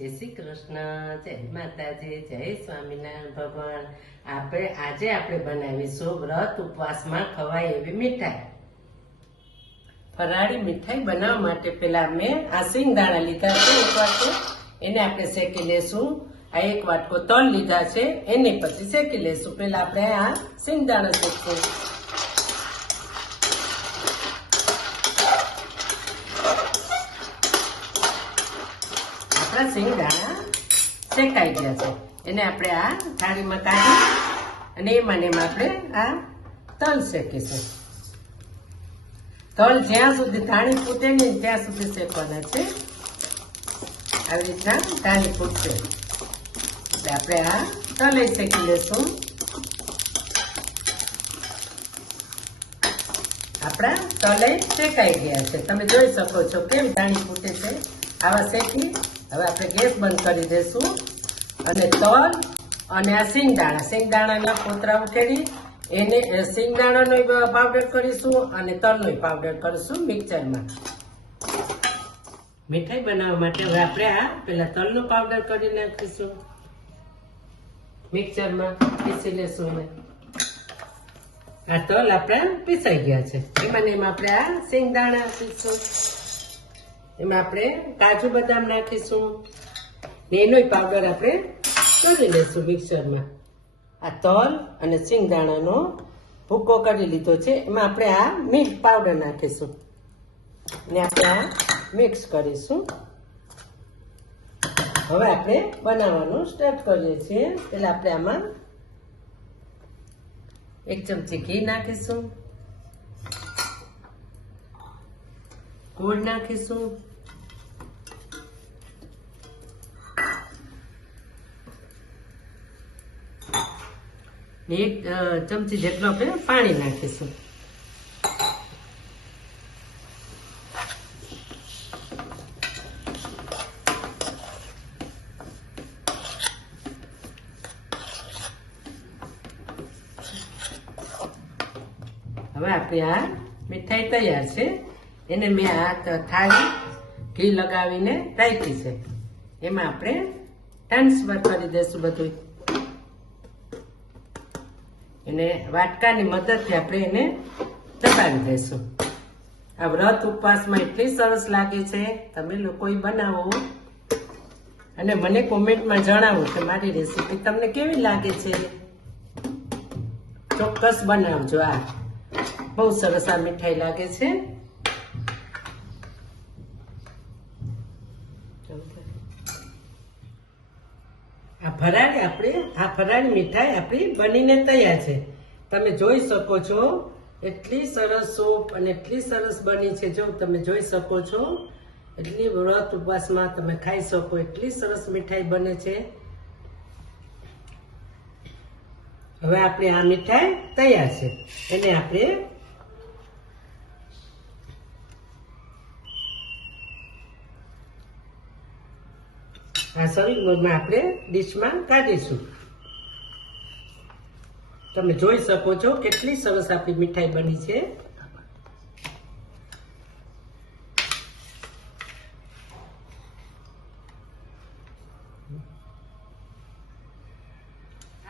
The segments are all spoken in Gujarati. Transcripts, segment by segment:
જય શ્રી કૃષ્ણ, જય માતાજી, જય સ્વામિનારાયણ ભગવાન. આજે આપણે બનાવીશું વ્રત ઉપવાસમાં ખવાય એવી મીઠાઈ. ફરાળી મીઠાઈ બનાવવા માટે પેલા મેં આ સિંગદાણા લીધા છે એક વાટકો, એને આપણે શેકી લેશું. આ એક વાટકો તલ લીધા છે, એને પછી શેકી લેશું. પેલા આપણે આ સિંગદાણા શેકશું. સિંગદાણા શેકાઈ ગયા છે, એને આપણે આ થાળીમાં કાઢી અને એમાં આપણે આ તલ શેકીશું. તલ જ્યાં સુધી ધાણી ફૂટે ને ત્યાં સુધી શેકવાના છે. આવી રીતના ધાણી ફૂટશે એટલે આપણે આ તલે શેકી લેશું. આપણા તલે શેકાઈ ગયા છે, તમે જોઈ શકો છો કેમ ધાણી ફૂટે છે. આવા શેકી હવે આપણે ગેસ બંધ કરી દઈશું અને તલ અને આ સિંગદાણાના કોતરા ઉઠેડી એને સિંગદાણાનો પાવડર કરીશું અને તલનો પાવડર કરીશું મિક્સરમાં. મીઠાઈ બનાવવા માટે હવે આપણે આ પેલા તલનો પાવડર કરી નાખીશું, મિક્સરમાં પીસી લેશું. આ તલ આપણે પીસાઈ ગયા છે, એમાં આપણે આ સિંગદાણા પીસશું. એમાં આપણે કાજુ બદામ નાખીશું, એનો પાવડર આપણે કરી લઈશું મિક્સરમાં. આ તલ અને સિંગદાણાનો ભૂકો કરી લીધો છે, એમાં આપણે આ મિલ્ક પાવડર નાખીશું ને આપણે આ મિક્સ કરીશું. હવે આપણે બનાવવાનું સ્ટાર્ટ કરીએ છીએ. પેલા આપણે આમાં 1 ચમચી ઘી નાખીશું, ગોળ નાખીશું, ને 1 ચમચી જેટલું આપણે પાણી નાખીશું. હવે આપણી આ મીઠાઈ તૈયાર છે. એને મેં આ થાળી ઘી લગાવીને રાખી છે, એમાં આપણે ટ્રાન્સફર કરી દઈશું બધું. એને વાટકાની મદદથી આપણે એને દબાવી દઈશું. આ વ્રત ઉપવાસમાં એટલી સરસ લાગે છે, તમે લોકો બનાવો અને મને કોમેન્ટમાં જણાવો કે મારી રેસીપી તમને કેવી લાગે છે. ચોક્કસ બનાવજો. આ બહુ સરસ આ મીઠાઈ લાગે છે. આ ફરાળી મીઠાઈ આપણી બનીને તૈયાર છે. તમે જોઈ શકો છો એટલી સરસ સૂપ અને એટલી સરસ બની છે. જો તમે જોઈ શકો છો એટલી વ્રત ઉપવાસમાં તમે ખાઈ શકો એટલી સરસ મીઠાઈ બને છે. હવે આપણી આ મીઠાઈ તૈયાર છે, એને આપણે આ સર્વિંગ બોલમાં આપણે ડીશમાં કાઢીશું. તમે જોઈ શકો છો કેટલી સરસ આપણી મીઠાઈ બની છે.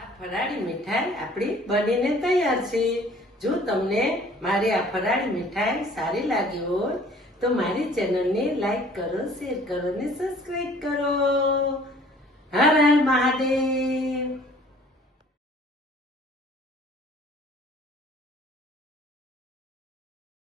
આ ફરાળી મીઠાઈ આપણી બનીને તૈયાર છે. જો તમને મારી આ ફરાળી મીઠાઈ સારી લાગી હોય તો મારી ચેનલને લાઈક કરો, શેર કરો ને સબસ્ક્રાઇબ કરો. હર હર મહાદેવ.